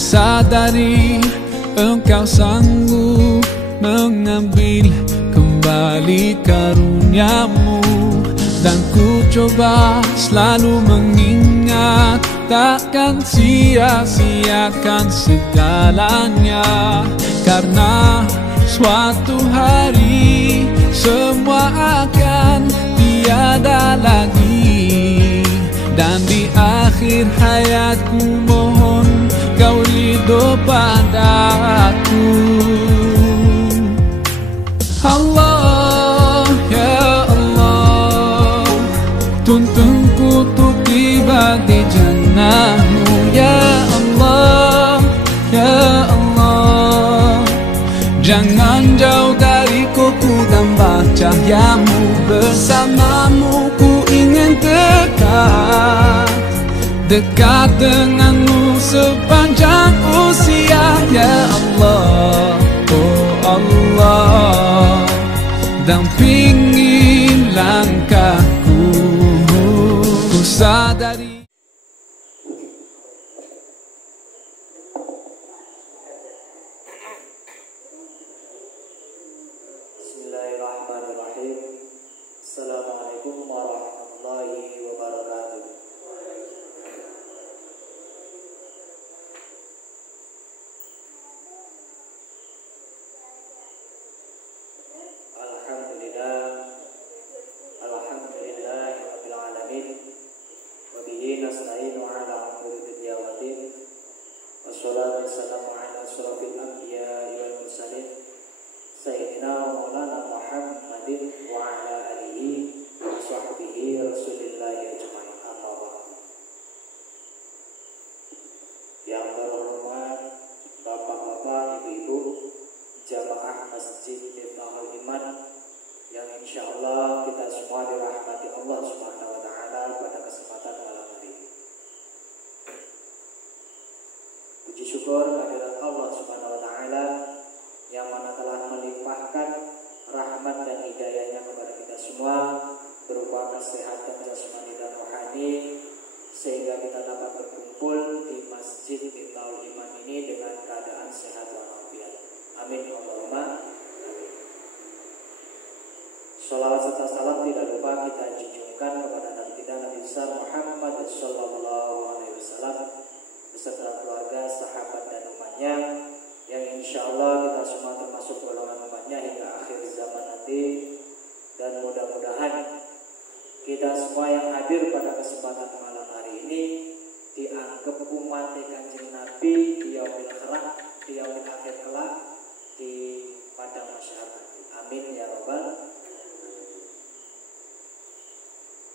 Sadari engkau sanggup mengambil kembali karuniamu, dan ku coba selalu mengingat takkan sia-siakan segalanya. Karena suatu hari semua akan tiada lagi, dan di akhir hayatku mohon kau ridho padaku. Allah, ya Allah, tuntunku untuk tiba di jannahmu. Ya Allah, ya Allah, jangan jauh dariku, ku tambah cahayamu. Bersamamu ku ingin dekat denganmu sepanjang usia. Ya Allah, oh Allah, dampingi langkahku. Ku sadari Bismillahirrahmanirrahim. Assalamualaikum warahmatullahi wabarakatuh. Nasta'inu ala umuri dunya waddin. Wassalatu wassalamu ala asyrafil anbiya'i wal mursalin sayyidina wa maulana Muhammadin wa ala alihi wa sahbihi rasulillahi ajma'in. Amma ba'd. Yang terhormat bapak-bapak, ibu-ibu jamaah Masjid Miftahul Iman yang insyaallah kita semua dirahmati Allah Subhanahu wa taala pada kesempatan malam hari. Puji syukur kehadirat Allah Subhanahu wa taala yang mana telah melimpahkan rahmat dan hidayahnya kepada kita semua berupa kesehatan jasmani dan rohani, sehingga kita dapat berkumpul di Masjid Miftahul Iman ini dengan keadaan sehat walafiat. Amin Allahumma amin. Sholawat serta salam tidak lupa kita junjungkan kepada Nabi kita Nabi besar Muhammad sallallahu alaihi wasallam beserta keluarga, sahabat dan umatnya, yang insya Allah kita semua termasuk golongan umatnya hingga akhir zaman nanti. Dan mudah-mudahan kita semua yang hadir pada kesempatan malam hari ini dianggap umat Kanjeng Nabi di yaumil akhir kelak di padang mahsyar nanti. Amin ya rabbal.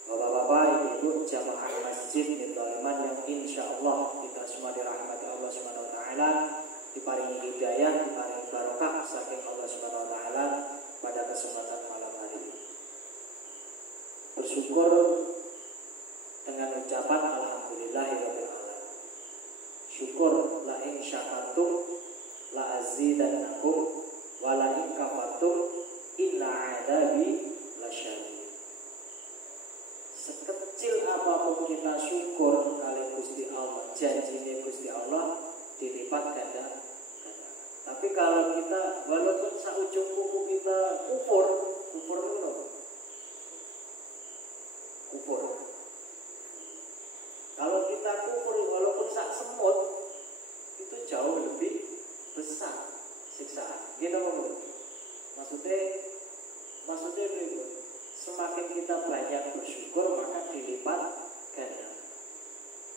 Bapak-bapak, ibu-ibu jamaah Masjid Miftahul Iman yang insya Allah kita semua dirahmati Allah Subhanahu wa taala, diparingi hidayah, diparingi barokah saking Allah Subhanahu wa taala pada kesempatan malam hari ini. Bersyukur dengan ucapan alhamdulillahirabbil alamin. Syukur la in syakartum la azidannakum wa la in kafartum inna adabi lasyadid. Sekecil apapun kita syukur kali Gusti Allah, janjinya Gusti Allah dilipat ganda. Tapi kalau kita walaupun saujung kuku kita kufur dulu. Kufur. Kalau kita kufur walaupun sak semut itu jauh lebih besar siksaan. Gitu maksudnya itu. Semakin kita banyak bersyukur maka dilipat ganda.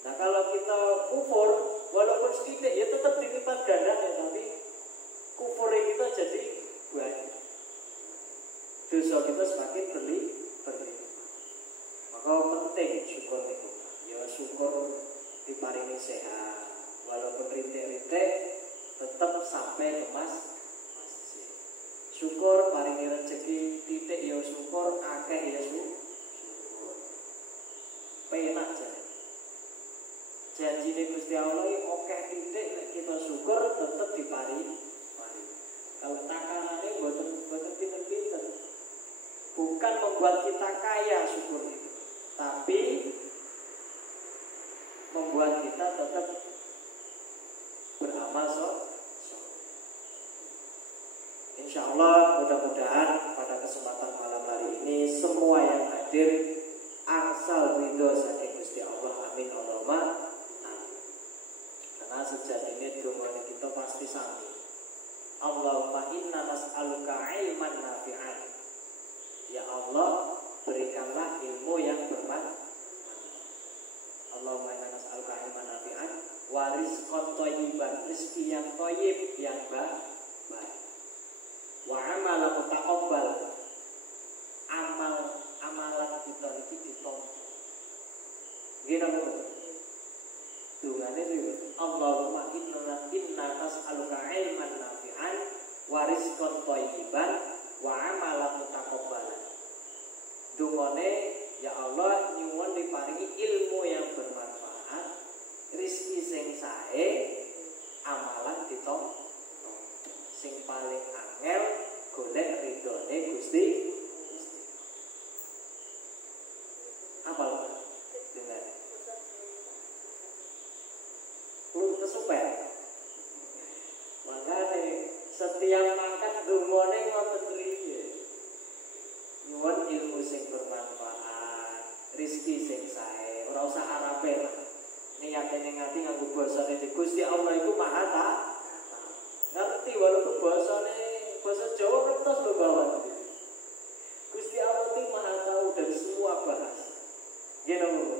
Nah kalau kita kufur walaupun sedikit ya tetap dilipat ganda ya, tapi kufur kita jadi banyak. Dosa kita semakin berlipat. Maka penting syukur itu. Ya syukur diparingi sehat, walaupun rintik-rintik tetap sampai ke masjid. Syukur paringi rezeki titik ya syukur, akeh ya syukur. Penak jane. Janjine Gusti Allah akeh titik nek kita syukur tetep diparingi. Kalau takarane boten pinter-pinter. Bukan membuat kita kaya syukur itu, tapi membuat kita tetap beramal Insya Allah mudah-mudahan pada kesempatan malam hari ini semua yang hadir angsal ridho saking Gusti Allah, amin Allahumma amin. Karena sejatinya doa kita pasti sami. Allahumma inna nas'aluka ilman nafi'an. Ya Allah, berikanlah ilmu yang bermanfaat. Allahumma inna nas'aluka ilman nafi'an wa rizqan thayyiban, rezeki yang thayyib, yang baik. Wa amalan mutaqabbal, amalan kita iki ditampa. Nggih napa? Dungane iki Allahumma inna nas'aluka ilman nafi'an wa rizqan thayyiban wa amalan mutaqabbalan. Dungane ya Allah nyuwun diparingi ilmu yang bermanfaat, rezeki sing sae, amalan ditampa. Sing paling angel golek ridhone Gusti. Apa dengan lu kesupen? Makanya setiap makan dungane ngoten iki. Nyuwun ilmu sing bermanfaat, rezeki sing sae, ora usah arabe lah. Niatene ngati nganggo basane Gusti Allah iku Maha Ta. Ngerti walaupun bahasa Jawa kertas lho bawah. Gusti Allah itu Maha tahu dari semua bahasa. Nggih napa?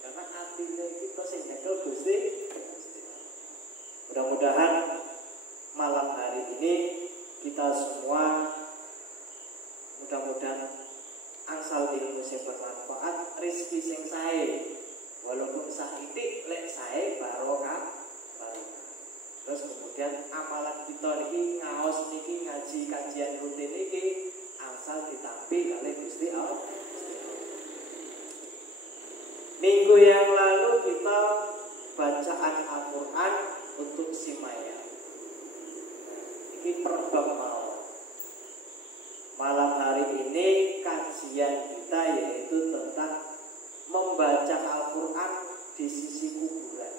Karena atine kita sing nyekel Gusti. Mudah-mudahan malam hari ini kita semua mudah-mudahan angsal ilmu sing bermanfaat, rezeki sing sae. Walaupun saithik lek sae barokah. Terus kemudian amalan kita niki ngaos niki ngaji kajian rutin niki asal ditampi kali Gusti Allah. Minggu yang lalu kita bacaan Al-Qur'an untuk Simaya. Ini perbab mau. Malam hari ini kajian kita yaitu tentang membaca Al-Qur'an di sisi kuburan.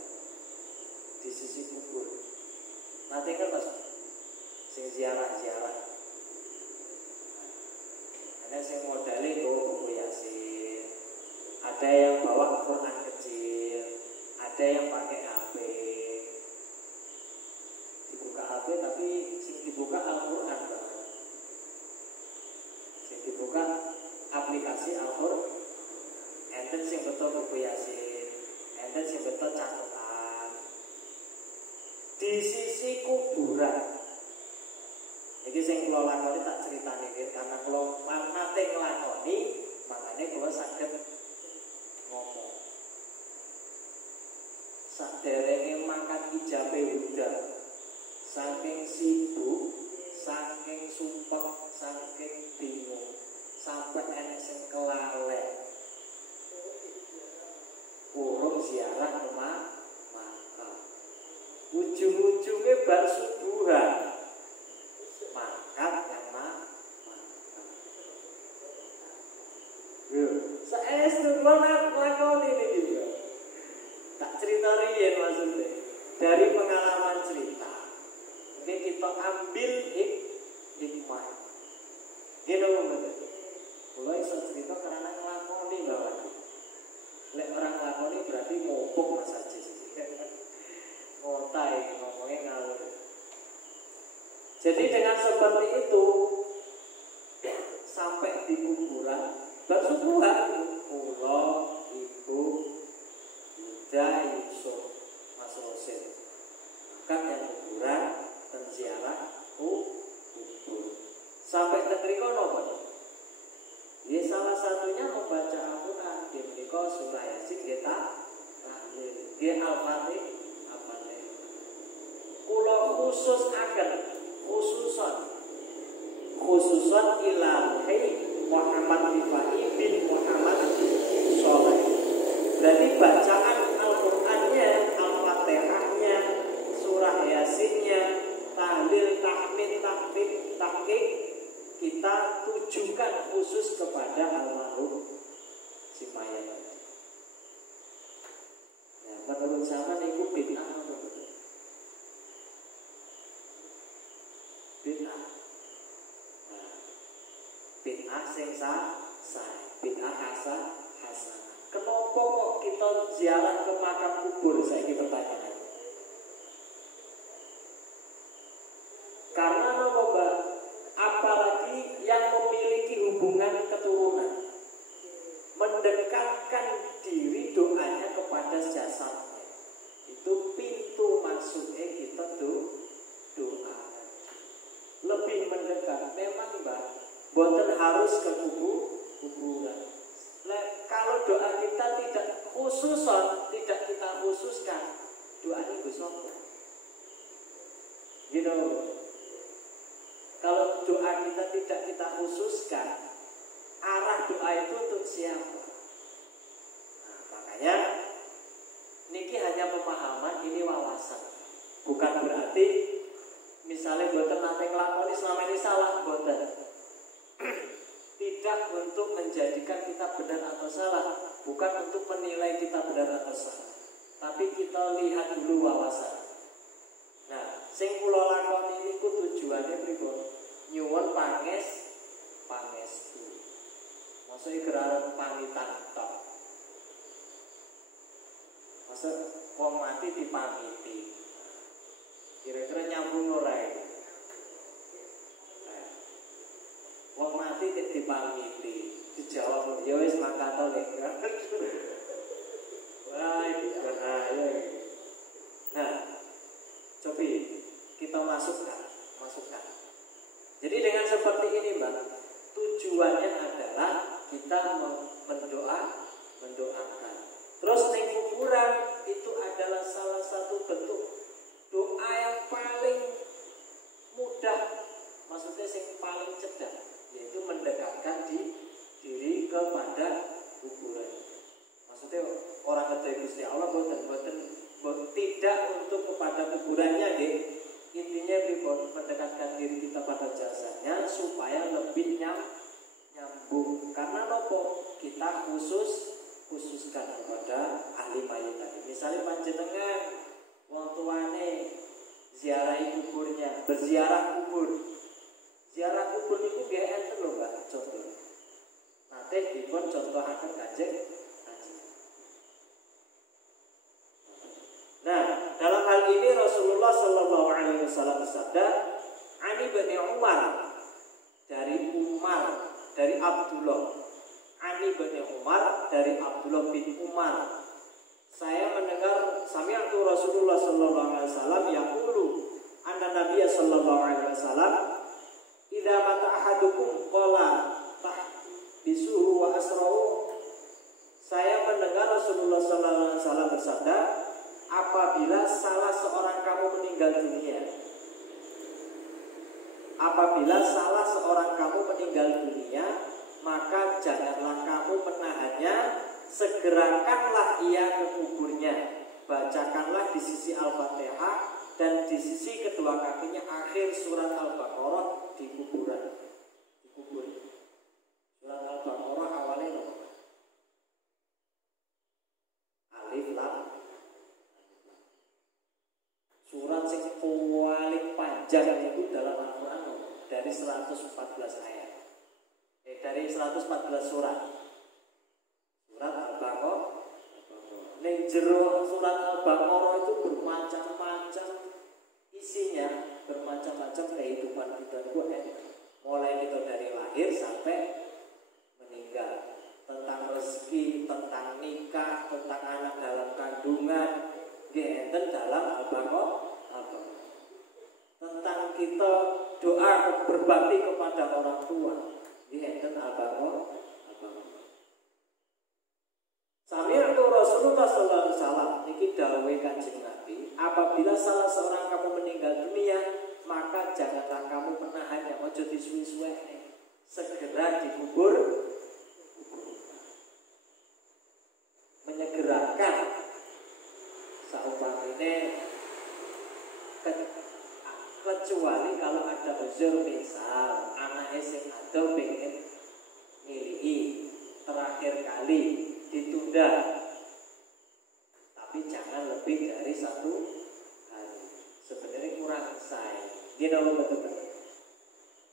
Di sisi kubur. Nanti kan pas sing ziarah-ziarah. Ada sing modalnya buku Yasin. Ada yang bawa Quran kecil, ada yang pakai HP. Dibuka HP tapi sing dibuka Al-Qur'an banget. Sing dibuka aplikasi Al-Qur'an. Enten sing betul buku Yasin, enten sing betul catatan. Di sisi kuburan. Iki sing kula lakoni tak critani karena kula nate nglakoni, makanya kula saged ngomong. Saderenge makan ijabe udah. Saking sibuk, saking sumpek, saking bingung, sampai enek sing kelalen. Kurung ziarah rumah. Ujung-ujungnya bar subuhan makan yang makan. Saya sebenarnya lakon ini juga. Tak cerita riyen maksudnya. Dari pengalaman cerita, oke, kita ambil hikmah. Gitu betul. Kalau iso cerita karena ngelakoni bahwa lek orang ngelakoni berarti mopok mas aja. Ngotai ngomongnya ngawur. Jadi dengan seperti itu sampai di kuburan bersubuhan kula ibu Ida Yusuf Mas Rosin makan yang kuburan dan ziarah kubur sampai ketriko nopo. Ya salah satunya membaca Al-Qur'an di menika surah Yasin kita dia Al-Fatihah. Kula khususan ilahi Muhammad Rifai bin Muhammad Soleh. Berarti bacaan Al-Qur'annya, Al-Fatihahnya, surah Yasinnya, tahlil, tahmid, tahqiq kita tujukan khusus kepada almarhum Simaya. Ya, menurut zaman itu bid'ah. sing sah, bid'ah hasanah. Kenapa kok kita ziarah ke makam kubur? Saiki pertanyaan. Karena apa, Mbak? Apalagi yang memiliki hubungan keturunan, mendekatkan diri doanya kepada jasadnya, itu pintu masuknya kita doa. Lebih mendekat. Memang, Mbak, boten harus ke kuburan. Kalau doa kita tidak kita khususkan, doanya Gus apa? Gitu. Kalau doa kita tidak kita khususkan, arah doa itu untuk siapa? Nah, makanya niki hanya pemahaman, ini wawasan. Bukan berarti misalnya boten nate nglakoni selama ini salah, boten. Tidak untuk menjadikan kita benar atau salah, bukan untuk menilai kita benar atau salah, tapi kita lihat dulu wawasan. Nah, sing kula lakoni niku tujuane pripun? Nyuwun pangestu. Maksudnya geraran pamitan tok. Maksud wong mati dipamiti. Kira-kira nyambung ora iki? Wong mati dipamiti, dijawab ya wis makato nek. Wah, ini bahaya. Nah, coba kita masukkan. Jadi dengan seperti ini, Mbak, tujuannya adalah kita mendoakan. Terus ning kuburan itu adalah salah satu bentuk doa yang paling mudah, maksudnya yang paling cedak, yaitu mendekatkan diri kepada kuburan. Maksudnya orang kedai Gusti Allah tidak untuk kepada kuburannya, deh. Intinya mendekatkan diri kita pada jasanya supaya lebih nyambung. Karena nopo kita khususkan kepada ahli mayit tadi. Misalnya panjenengan wong tuane ziarahi kuburnya, berziarah kubur. Ziarah kubur itu nggih enten lho, Mbak, contoh. Nate dipun contohaken Kanjeng. Nah, dalam hal ini Rasulullah Shallallahu Alaihi Wasallam bersabda, Ani bin Umar dari Abdullah, Ani bin Umar dari Abdullah bin Umar. Saya mendengar sami'tu Rasulullah Shallallahu Alaihi Wasallam yaqulu, anna Nabiya Shallallahu Alaihi Wasallam, idza mata ahadukum qala tahbisuhu wa asra'u. Saya mendengar Rasulullah Shallallahu Alaihi Wasallam bersabda, apabila salah seorang kamu meninggal dunia, maka janganlah kamu menahannya, segerakanlah ia ke kuburnya, bacakanlah di sisi Al-Fatihah dan di sisi kedua kakinya akhir surat Al-Baqarah di kuburan. Surat Al-Baqarah awalnya Alif Lam. Surat yang paling panjang itu dalam Al-Quran dari 114 ayat. Dari 114 surat. Surat Al-Baqarah. Ning jero surat Al-Baqarah itu bermacam-macam isinya, bermacam-macam kehidupan kita itu mulai kita dari lahir sampai meninggal. Tentang rezeki, tentang nikah, tentang anak dalam kandungan, enten dalam Al-Baqarah. Tentang kita doa berbakti kepada orang tua, enten Al-Baqarah. Sami'tu Rasulullah sallallahu alaihi wasallam, niki dawuhe Kanjeng Nabi, apabila salah seorang kamu meninggal dunia, maka janganlah kamu menahannya, ojo disuwi-suwekne, segera dikubur. Menyegerakan saumpamane kecuali kalau ada uzur, misal anaknya sing ado pengen ngilihi terakhir kali ditunda, tapi jangan lebih dari 1 hari. Sebenarnya kurang saya. Dia betul.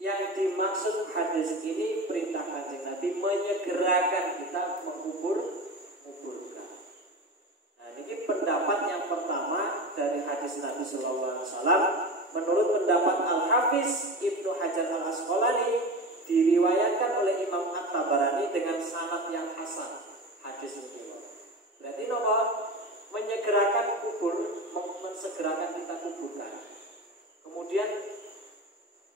Yang dimaksud hadis ini perintah Kanjeng Nabi menyegerakan kita menguburkan. Nah, ini pendapat yang pertama dari hadis Nabi Sallallahu Alaihi Wasallam. Menurut pendapat Al-Hafiz Ibnu Hajar Al-Asqalani, diriwayatkan oleh Imam At-Tabarani dengan sanad yang hasan hadis ini. Berarti nomor menyegerakan kubur, mensegerakan kita kuburkan. Kemudian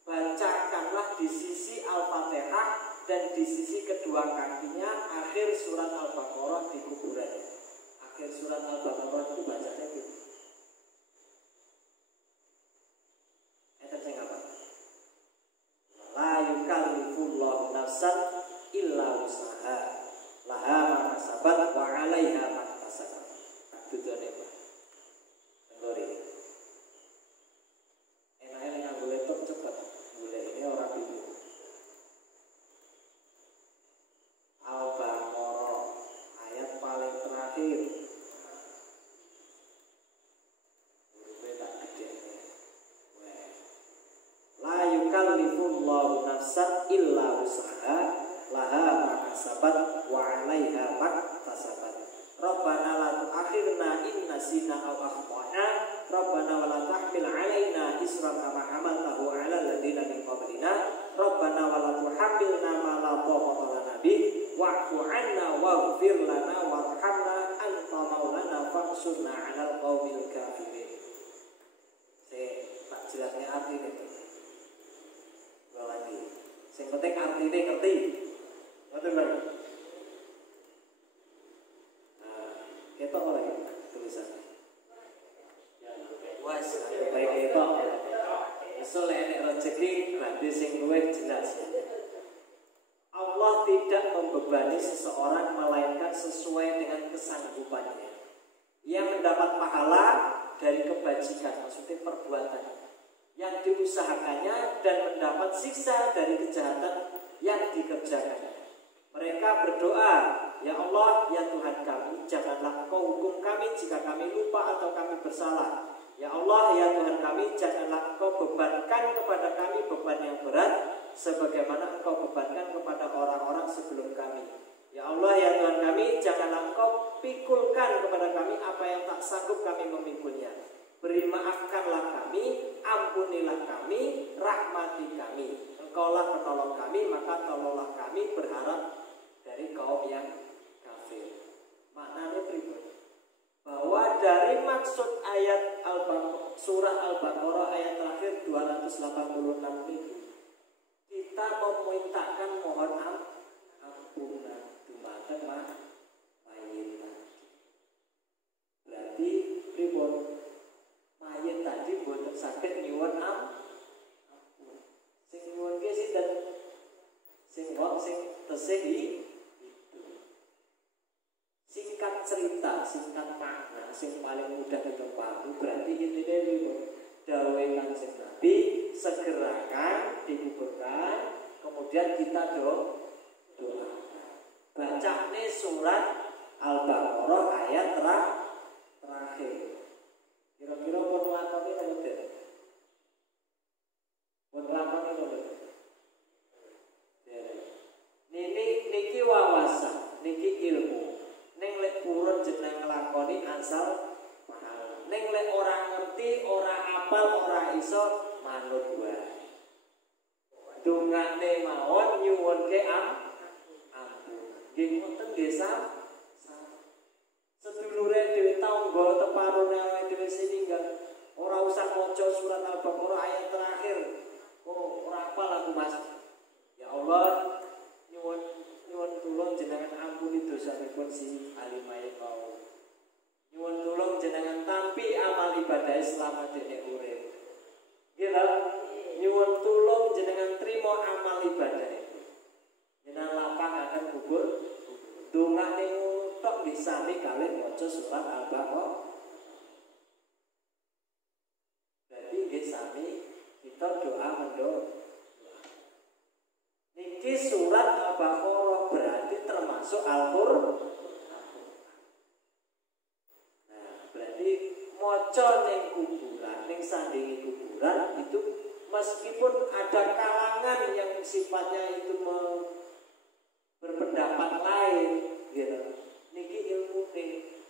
bacakanlah di sisi Al-Fatihah dan di sisi kedua kakinya akhir surat Al-Baqarah di kuburannya. Akhir surat Al-Baqarah itu bacanya gitu. La yukallifullahu nafsan illa usaha laha ma kasabat wa 'alaiha ma kasabat. Tudone Pak. Tenggori. Enake nek nganggo laptop cepet. Golek ini ora bingung. Al-Baqarah ayat paling terakhir. La yukallifullahu nafsan illa usaha laha ma kasabat wa 'alaiha ma kasabat. Rabbana la tu'akhirna in nasina aw akhtana Rabbana wa la tahmil 'alaina isran kama hamaltahu 'alal ladzina min qablina Rabbana wa la tuhammilna ma la taqata lana bih wa'fu 'anna waghfir lana warhamna anta maulana fansurna 'alal qaumil kafirin. Tak jelasnya artinya itu. Lagi. Sing penting artine ngerti. Ngoten lho. Ketok ora ya tulisannya. Wes, baik ketok. Iso lek rezeki berarti sing luwih jelas. Allah tidak membebani seseorang melainkan sesuai dengan kesanggupannya. Ia mendapat pahala dari kebajikan, maksudnya perbuatan yang diusahakannya dan mendapat siksa dari kejahatan yang dikerjakannya. Mereka berdoa, ya Allah, ya Tuhan kami, janganlah Engkau hukum kami jika kami lupa atau kami bersalah. Ya Allah, ya Tuhan kami, janganlah Engkau bebankan kepada kami beban yang berat sebagaimana Engkau bebankan kepada orang-orang sebelum kami. Ya Allah, ya Tuhan kami, janganlah Engkau pikulkan kepada kami apa yang tak sanggup kami memikulnya. Beri maafkanlah kami, ampunilah kami, rahmati kami. Engkaulah penolong kami, maka tolonglah kami berharap dari kaum yang kafir. Maknanya pribadi bahwa dari maksud ayat surah Al-Baqarah ayat terakhir 286 itu kita memintakan mohon ampunan dumateng mayit. Berarti pribadi mayit tadi boten saged nyuwun ampun. Sing nyuwun ki sinten? Sing tesih itu. Singkat cerita, singkat makna, sing paling mudah dipahami berarti intine niku dawuhe Kanjeng Nabi segerakan dikuburkan, kemudian kita doa. Bacane surat Al-Baqarah ayat terakhir. Kira-kira pun lakoni mboten? Pun lakoni mboten? Niki wawasan, niki ilmu. Ning lek purun jeneng nglakoni asal pahala. Ning lek ora ngerti, ora apal, ora iso manut wae. Dongane mawon nyuwunke ampun. Nggih ngoten nggih sedulure dhewe tangga teparone awake dhewe sininggal ora usah maca surat Al-Baqarah ayat terakhir. Oh, ora apal aku Mas. Ya Allah, nyuwun tulung jenengan ampuni dosanipun si ahli mayit mau. Nyuwun tulung jenengan tampi amal ibadah selama dene urip. Nggih ta? Nyuwun tulung jenengan trima amal ibadah itu. Jenengan lapangaken kubur. Dongane tok disami kalih maca surat Al-Baqarah. Berarti nggih sami kita doa mendoa. Niki surat Al-Baqarah berarti termasuk Al-Qur'an. Nah, berarti maca ning kuburan, ning sandingi kuburan itu meskipun ada kalangan yang sifatnya itu berpendapat lain, gitu. Niki ilmu nih.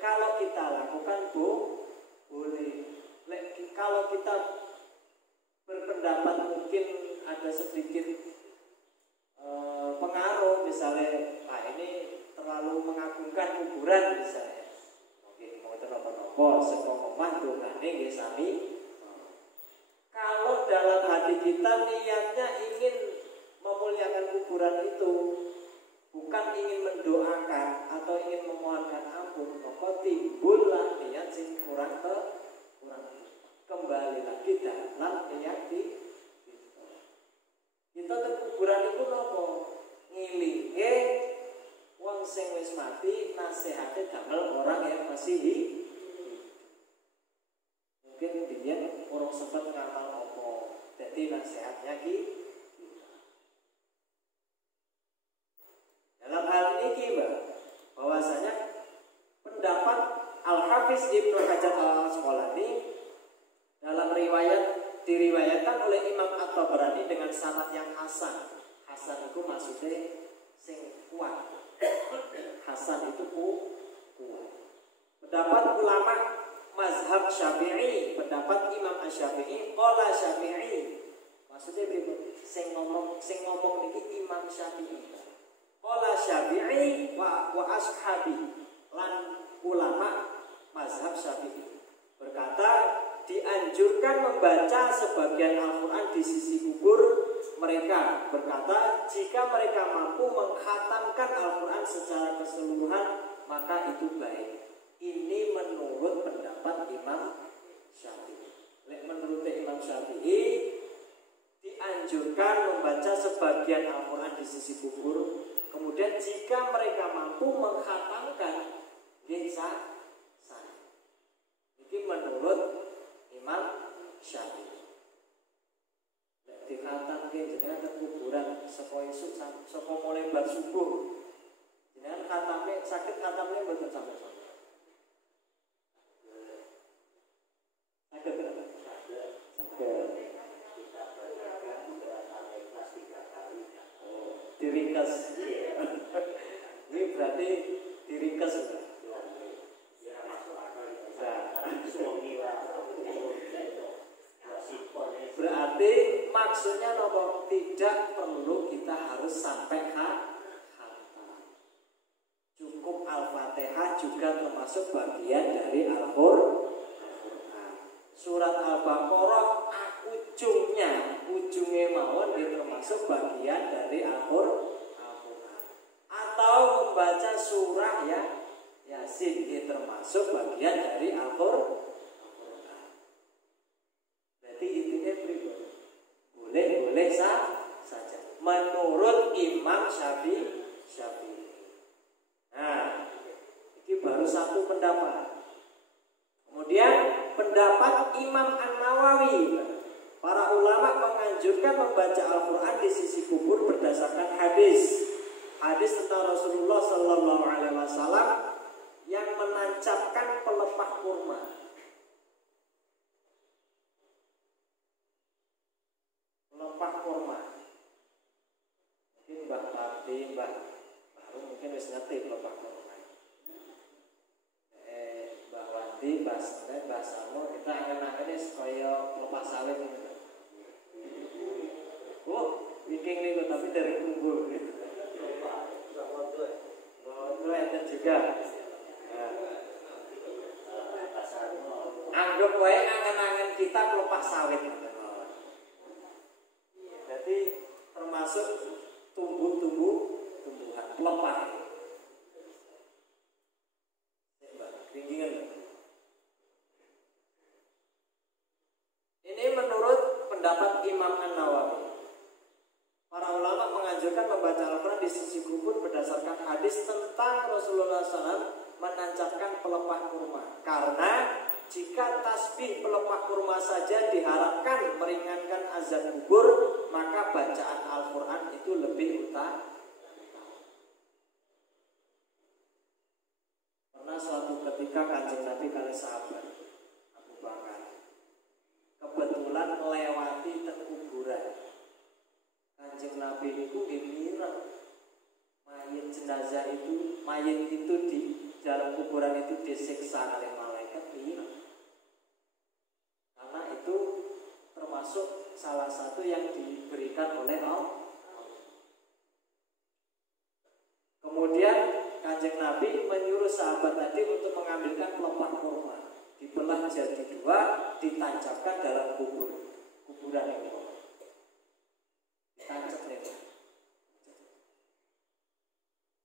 Kalau kita lakukan boleh. Kalau kita berpendapat mungkin ada sedikit pengaruh, misalnya, ini terlalu mengagungkan kuburan misalnya. Mungkin mau terapa-apa, sepengomah dongane nggih sami. Kalau dalam hati kita niatnya ingin memuliakan kuburan itu, bukan ingin mendoakan atau ingin memohonkan ampun, maka timbullah niat sing kurang kembali lagi dalam niat kita ke kuburan itu nopo ngilinge wong sing wis mati, nasihate damel orang yang masih hidup. Mungkin dia orang sempat ngamal apa, jadi nasihatnya dalam hal ini bahwasanya pendapat Al-Hafiz Ibnu Hajar Al-Asqalani dalam diriwayatkan oleh Imam At-Tabarani dengan sanad yang hasan. Hasan itu maksudnya sing kuat. Hasan itu kuat. Pendapat ulama mazhab Syafi'i, pendapat Imam Asy-Syafi'i, qala Syafi'i. Maksudnya sing ngomong niki Imam Syafi'i. Qala Syafi'i wa ashabi, lan ulama mazhab Syafi'i berkata dianjurkan membaca sebagian Al-Quran di sisi kubur mereka. Berkata jika mereka mampu mengkhatamkan Al-Quran secara keseluruhan maka itu baik. Ini menurut pendapat Imam Syafi'i. Menurut Imam Syafi'i dianjurkan membaca sebagian Al-Quran di sisi kubur. Kemudian jika mereka mampu mengkhatamkan bisa. Ini menurut Imam Syafi'i. Dikhatam jenengan ke kuburan saka esuk saka mulai bar subuh. Jenengan khatame sakit khatamnya mboten sampai-sampai. Sakit berapa? Sakit. Diringkas. Ini berarti diringkas. Berarti maksudnya nopo tidak perlu kita harus sampai khatam. Cukup Al-Fatihah juga termasuk bagian dari Al-Qur'an. Surat Al-Baqarah ujungnya mawon termasuk bagian dari Al-Qur'an. Atau membaca surah Yasin termasuk bagian dari Al-Qur'an. Boleh saja menurut Imam Syafi'i. Nah, ini baru satu pendapat. Kemudian pendapat Imam An-Nawawi, para ulama menganjurkan membaca Al-Quran di sisi kubur berdasarkan hadis tentang Rasulullah Sallallahu Alaihi Wasallam yang menancapkan pelepah kurma. Mungkin Mbak Tati, Mbak Baru mungkin wis ngerti pelepah kurma. Mbak Wati, Mbak Sene, Mbak Samo, kita angen-angen kaya pelepah sawit gitu. Viking nih tapi dari kumpul gitu. Itu enten juga. Anggap wae angen-angen kita pelepah sawit. Jadi termasuk tumbuhan pelepah. Ini menurut pendapat Imam An-Nawawi. Para ulama menganjurkan membaca Al-Quran di sisi kubur berdasarkan hadis tentang Rasulullah SAW menancapkan pelepah kurma. Karena jika tasbih pelepah kurma saja diharapkan meringankan azab kubur, maka bacaan Al-Quran itu lebih utama. Pernah suatu ketika Kanjeng Nabi kali sahabat Abu Bakar nglewati teng kuburan. Kanjeng Nabi itu mireng mayit jenazah itu, mayit itu di dalam kuburan itu disiksa oleh malaikat mireng. Karena itu termasuk salah satu yang diberikan oleh Allah. Kemudian Kanjeng Nabi menyuruh sahabat tadi untuk mengambilkan pelepah kurma, dibelah jadi dua, ditancapkan dalam kuburan itu. Ditancap nih.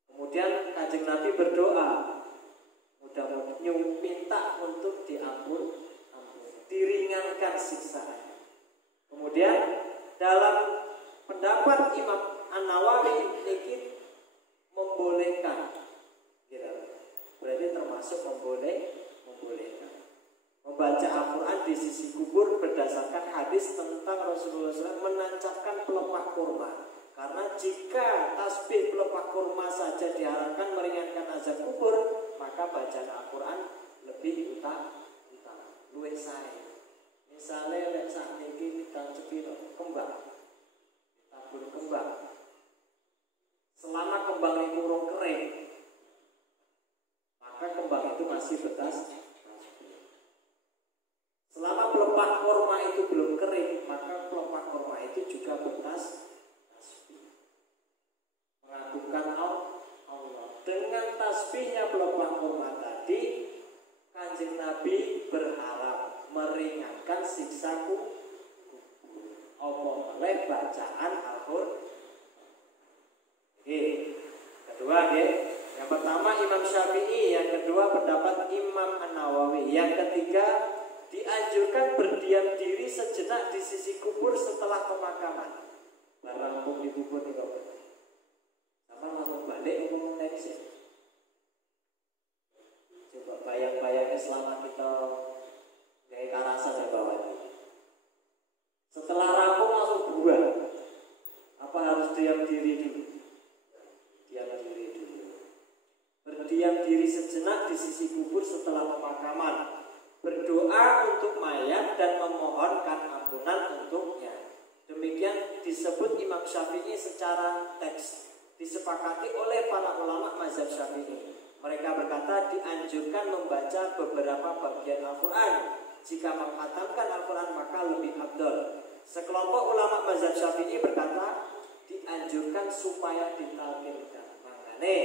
Kemudian Kanjeng Nabi berdoa, mudah-mudahan minta untuk diringankan siksaan. Kemudian dalam pendapat Imam An-Nawawi ini membolehkan, berarti termasuk membolehkan membaca Al-Quran di sisi kubur berdasarkan hadis tentang Rasulullah SAW menancapkan pelepah kurma. Karena jika tasbih pelepah kurma saja diharapkan meringankan azab kubur, maka bacaan Al-Quran lebih utama, luwih sae. Misalnya lek sak niki ditancepi kembang, ditabur kembang. Selama kembang itu urung kering, maka kembang itu masih betas. Selama pelepah kurma itu belum kering, maka pelepah kurma itu juga betas. Mengagungkan Allah. Dengan tasbihnya pelepah kurma tadi, Kanjeng Nabi berharap meringankan siksaku. Allah oleh bacaan Al-Quran. Kedua, yang pertama Imam Syafi'i, yang kedua pendapat Imam An-Nawawi, yang ketiga dianjurkan berdiam diri sejenak di sisi kubur setelah pemakaman. Rampung dikubur di kubur. Sama langsung balik umum teksi. Coba bayang-bayangnya selama kita gaya karasan ya bawah ini. Setelah rampung langsung bubar. Apa harus diam diri dulu? Diam diri dulu. Berdiam diri sejenak di sisi kubur setelah pemakaman. Berdoa untuk mayat dan memohonkan ampunan untuknya. Demikian disebut Imam Syafi'i secara teks. Disepakati oleh para ulama mazhab Syafi'i. Mereka berkata dianjurkan membaca beberapa bagian Al-Quran. Jika menghatamkan Al-Quran maka lebih afdal. Sekelompok ulama mazhab Syafi'i berkata dianjurkan supaya ditalkinkan. Makanya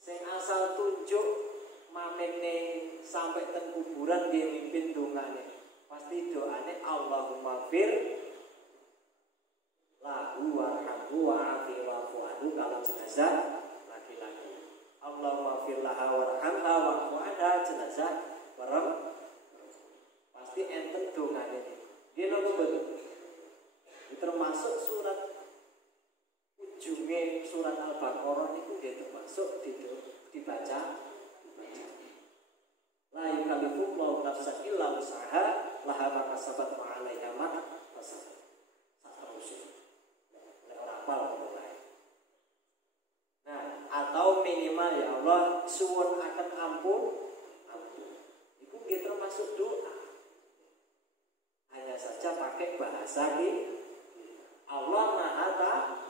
sing asal tunjuk mamene sampai teng kuburan dia mimpin dongane. Pasti doane Allahumma fir lahu warhamhu wa'afi wa'fu anhu kalau jenazah laki-laki. Allahumma fir laha warhamha wa'fu anha jenazah bareng. Pasti enten dongane. Dia nopo betul. Termasuk surat ujungnya surat Al-Baqarah itu dia termasuk dibaca. La yukallifullahu nafsan illa wus'aha laha ma kasabat wa 'alaiha ma kasabat. Saterusé. Nek ora apal mulai. Nah, atau minimal ya Allah suwun akan ampun. Itu dia termasuk doa. Hanya saja pakai bahasa ini. Allah Maha Tahu.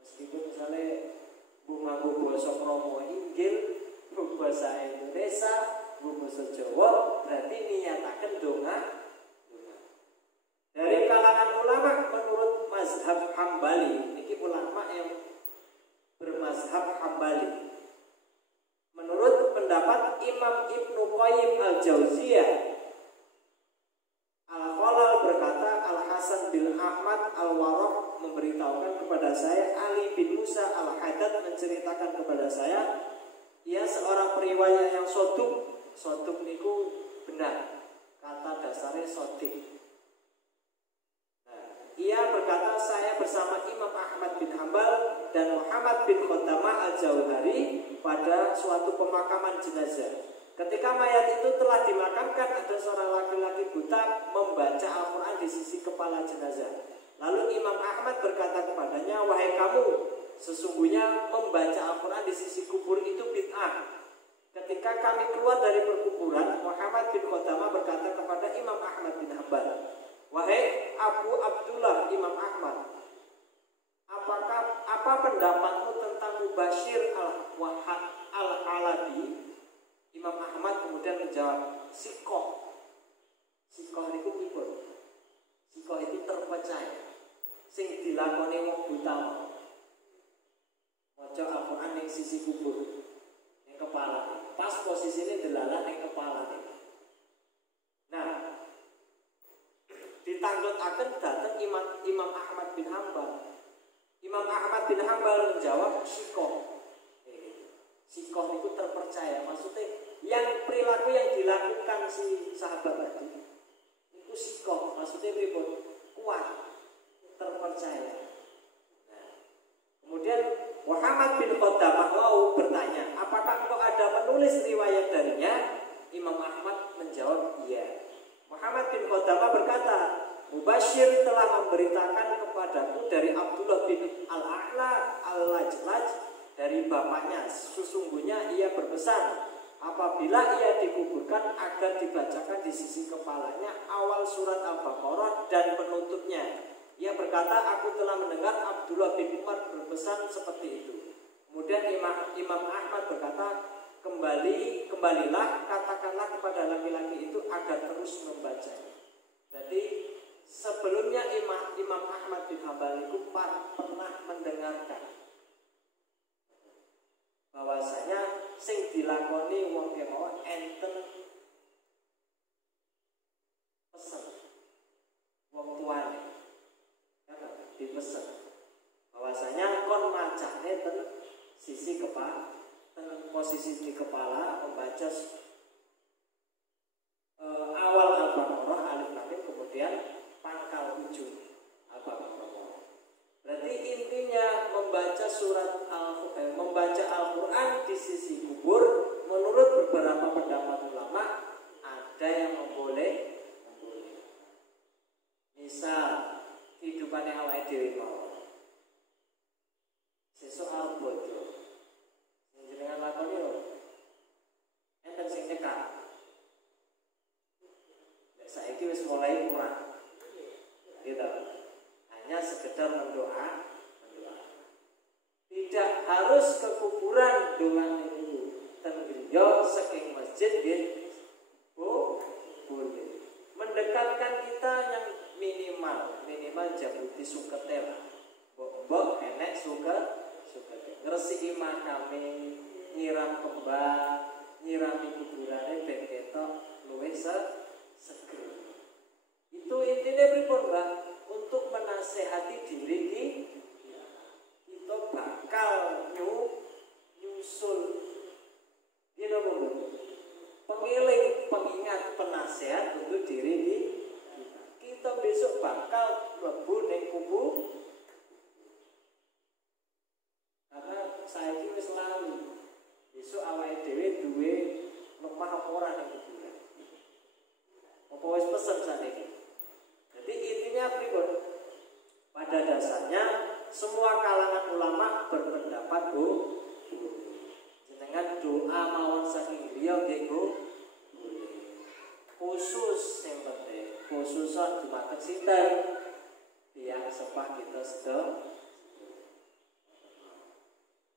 Meskipun misalnya bunga basa Kromo Inggil, bahasa Indonesia, bahasa Jawa, berarti niatakan doa. Dari kalangan ulama menurut mazhab Hambali, ini ulama yang bermazhab Hambali. Menurut pendapat Imam Ibnu Qayyim Al-Jauziyah, Al-Khalal berkata Al-Hasan bin Ahmad Al-Warraq memberitahukan kepada saya, Ali bin Musa Al-Haddad menceritakan kepada saya, ia seorang periwayat yang sotuk. Sotuk niku benar. Kata dasarnya sotik. Nah, ia berkata saya bersama Imam Ahmad bin Hanbal dan Muhammad bin Khutamah Al-Jauhari pada suatu pemakaman jenazah. Ketika mayat itu telah dimakamkan, ada seorang laki-laki buta membaca Al-Quran di sisi kepala jenazah. Lalu Imam Ahmad berkata kepadanya, wahai kamu, sesungguhnya membaca Al-Quran di sisi kubur itu bid'ah. Ketika kami keluar dari perkuburan, Muhammad Muhammad bin Qudamah berkata kepada Imam Ahmad bin Hanbal, "Wahai Abu Abdullah Imam Ahmad, apa pendapatmu tentang Mubashir al-Halabi?" Imam Ahmad kemudian menjawab, "Sikoh. Sikoh itu pipun. Sikoh itu terpercaya. Sing dilakoni wong buta maca Al-Quran ning sisi kubur, ning kepala. Pas posisine delalah ning kepala. Nah, ditanggutaken datang Imam Ahmad bin Hanbal. Imam Ahmad bin Hanbal menjawab, "Sikoh." Sikoh itu terpercaya. Maksudnya yang perilaku yang dilakukan si sahabat tadi itu sikoh. Maksudnya pripun? Kuat, terpercaya. Nah, kemudian Muhammad bin Qudamah mau bertanya, "Apakah engkau ada menulis riwayat darinya?" Imam Ahmad menjawab, "Iya." Muhammad bin Qudamah berkata, "Mubashir telah memberitakan kepadaku dari Abdullah bin Al-A'la Al-Lajlaj dari bapaknya, sesungguhnya ia berpesan apabila ia dikuburkan agar dibacakan di sisi kepalanya awal surat Al-Baqarah dan penutupnya. Ia berkata, aku telah mendengar Abdullah bin Umar berpesan seperti itu." Kemudian Imam Ahmad berkata, kembalilah, katakanlah kepada laki-laki itu agar terus membacanya. Jadi sebelumnya Imam Ahmad bin Hanbal itu pernah mendengarkan bahwasanya sing dilakoni wong kemawon enten pesen wong tuane dipesen bahwasanya kon macane ten sisi kepala, ten posisi di kepala membaca awal Al-Baqarah alif lam mim, kemudian pangkal ujung Al-Baqarah. Berarti intinya membaca membaca Al-Quran di sisi kubur menurut beberapa pendapat ulama ada yang memboleh. Misal kehidupannya awake dhewe mawon. Sesuk al-bodo. Sing jenengan lakoni yo. Enten sing cekak. Nek saiki wis mulai kurang. Gitu. Hanya sekedar mendoa. Tidak harus ke kuburan dengan itu. Tenggriya saking masjid nggih boleh. Mendekatkan kita yang minimal jabuti suketel. Mbok enek suketel. Ngresiki makame, nyiram kembang, nyirami kuburane ben ketok luwih seger. Itu intinya pripun, Mbak? Untuk menasehati diri kita bakal nyusul pengingat penasehat untuk diri kita besok bakal mlebu ning kubur. Karena saiki wis lali. Besok awake dhewe duwe lemah apa ora ning kuburan. Apa wis pesen saniki. Jadi intinya pripun? Pada dasarnya semua kalangan ulama berpendapat jenengan doa mawon saking griya nggih khusus yang penting khususan dumateng sinten tiyang sepah kita sedaya.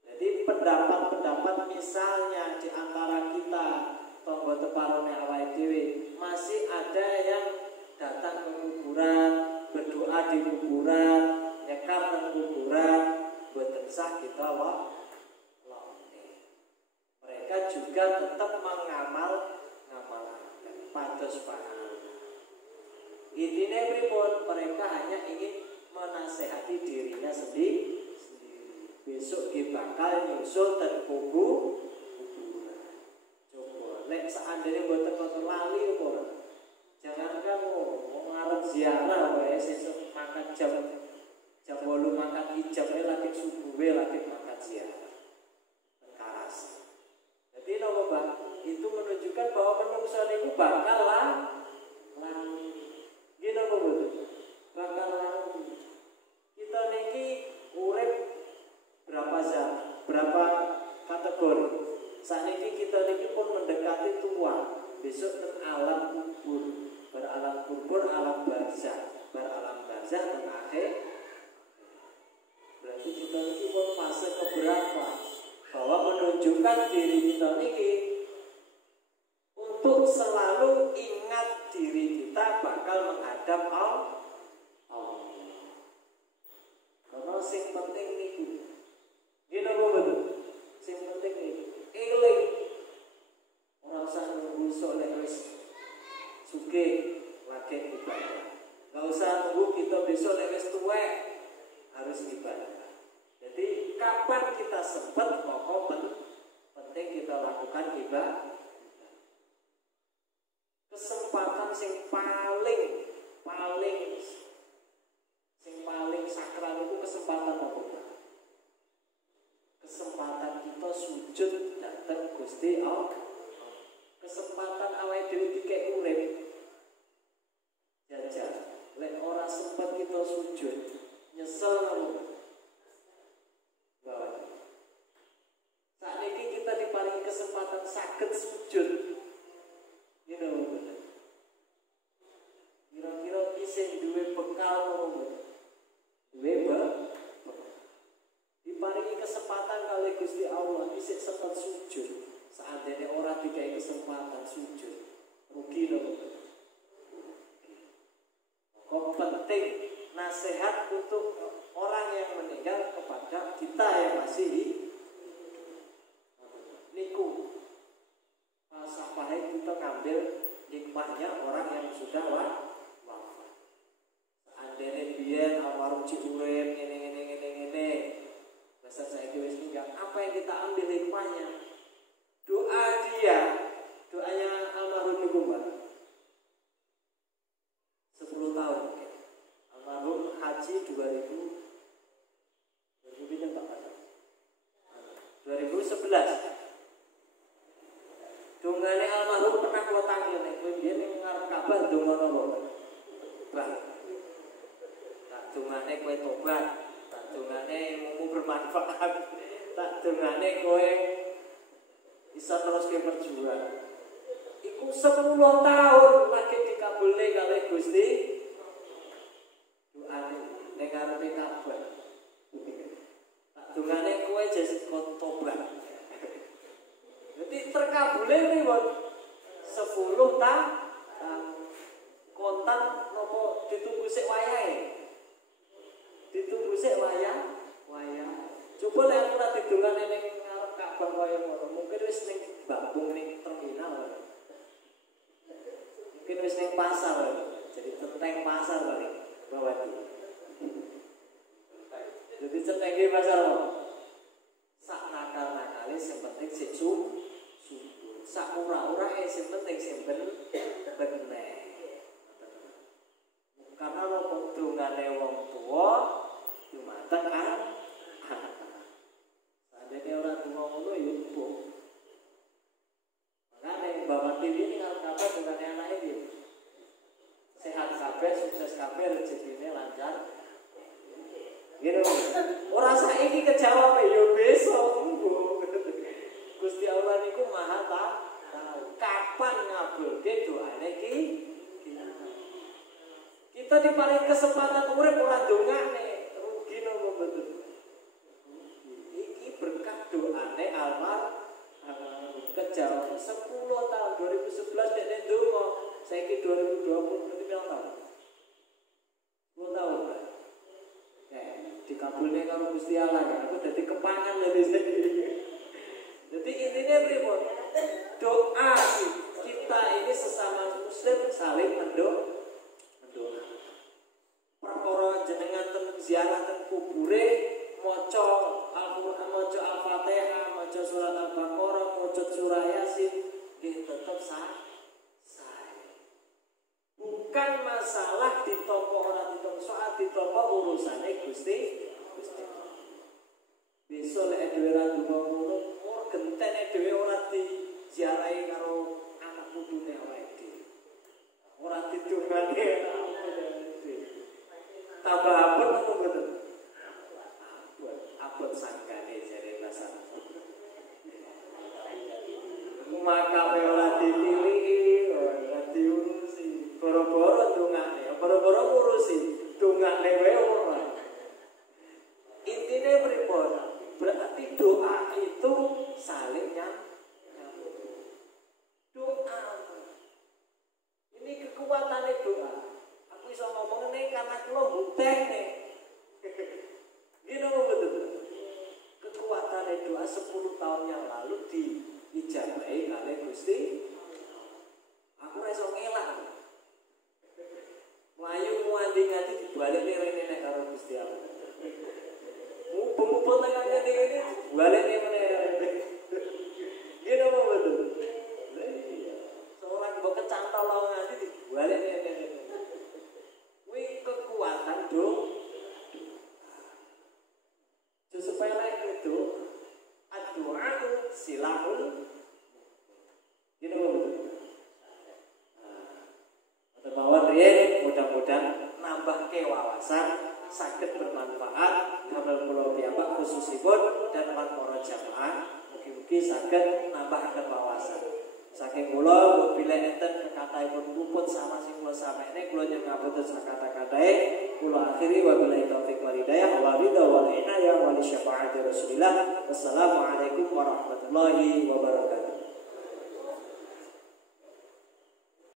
Jadi pendapat-pendapat misalnya di antara kita tonggo teparone awake dhewe masih ada yang datang ke kuburan, berdoa di kuburan, nyekar nang kuburan, boten sah kita mereka juga tetap mengamalkan pados paham. Intinya pripun? Mereka hanya ingin menasehati dirinya sendiri. Besok dia bakal nyusul dan kuburan. Coba, nek seandainya boten kotor lali apa? Jangankan mau ngarep ziarah wae sesuk makan jam 8 makan ijab lagi subuh lagi makan ziarah. Karas. Jadi nopo Bang, itu menunjukkan bahwa menungso niku bakal lali. Gini nopo betul? Bakal lali. Kita niki urip berapa zaman? Berapa kategori? Saat ini kita niki pun mendekati tua. besok teng alam kubur, beralam kubur, alam barzah, beralam barzah teng akhir. Berarti kita ini pun fase keberapa bahwa menunjukkan diri kita ini untuk selalu ingat diri kita bakal menghadap Allah. Karena sing penting niku. Gini apa betul? Sing penting niku. Eling. Ora usah nunggu sok lek wis sugih lagi ibadah. Enggak usah nunggu kita besok lek wis tuwek harus ibadah. Jadi kapan kita sempat pokok penting kita lakukan ibadah. Kesempatan sing paling sakral itu kesempatan apa? Kesempatan kita sujud datang Gusti Allah. Kesempatan awake dhewe dikek urip. Jajal, lek ora sempat kita sujud, nyesel ngono. Bahwa saat ini kita diparingi kesempatan saged sujud. You know, kira-kira isih duwe bekal ngono. Duwe diparingi kesempatan kali Gusti Allah isih sempat sujud. Seandainya orang dikai kesempatan sujud, rugi loh. Kok penting nasihat untuk orang yang meninggal kepada kita yang masih hidup. Niku falsafah kita ngambil hikmahnya orang yang sudah wafat. Seandainya biyen almarhum Ciurem ngene. Masa saya wis tinggal, apa yang kita ambil hikmahnya? Doanya almarhum ibu Mbak 10 tahun mungkin. Almarhum haji 2011. Dongane almarhum pernah kula tangi nek kowe biyen ning ngarep Ka'bah ndonga napa? Bah. Tak dongane kowe tobat, tak dongane mumu bermanfaat, tak dongane kowe bisa terus ke perjuangan. Iku 10 tahun lagi dikabulne kali Gusti. Doane nek arepe Ka'bah. Tak dongane kowe jes tobat. Jadi terkabulnya pripun 10 tahun kontan nopo ditunggu sik wayahe. Ditunggu sik wayah. Coba lek ora didongane ning ngarep Ka'bah kaya ngono, mungkin wis ning bambung ning terminal. Mungkin wis ning pasar. Jadi tenteng pasar kali bawah iki. Jadi tenteng pasar apa? Sak nakal-nakale sing penting sik sak ora-ora sing penting sing bener. Karena lo dongane wong tuwa dumateng seandainya orang tua ngono ya ibu. Makane Bapak TV ini kalau kabar dongane anake iki sehat kabeh, sukses kabeh, rezekine lancar. Gitu. Ora saiki kejawab ya besok. Gusti Allah niku Maha tahu kapan ngabulke doane iki. Kita diparingi kesempatan urip ora dongane, rugi nopo mboten. Iki berkah doane almarhum kejawab 10 tahun 2011 dene donga, saiki 2020 berarti pirang tahun? 10 tahun. Dikabulne karo Gusti Allah ya. Aku dadi kepangan dari sini. Jadi intinya pripun? Doa kita ini sesama muslim saling mendoa. Perkara jenengan ten ziarah ten kubure maca Al-Qur'an, maca Al-Fatihah, maca surat Al-Baqarah, maca surah Yasin, nggih tetep sah. Bukan masalah ditampa ora ditampa, soal ditampa urusane Gusti. Besok lek dhewe ra ndonga ngono, ora gentene dhewe ora diziarahi karo anak putune awake dhewe. Ora didongane tambah abot apa mboten? Abot sangkane jare bahasa. Maka ora ditili Gusti Allah. Mumpung tangannya ini balik nih mana? Gini apa betul? Seorang bawa kecantol lawan nanti balik nih. Wih kekuatan dong. Supaya itu doa silahun. Gini apa betul? Terbawa mudah-mudahan nambah kewawasan, sakit bermanfaat, kamar pulau piyambak khususipun dan para jamaah. Mugi-mugi sakit nambah kewawasan. Saking kula bila enten kekataipun puput sama sing kula samene kula nyuwun ngapunten sakata-katae. Kula akhiri wabillahi taufiq wal hidayah wa ridha wal inayah wa li syafaati Rasulillah. Wassalamualaikum warahmatullahi wabarakatuh.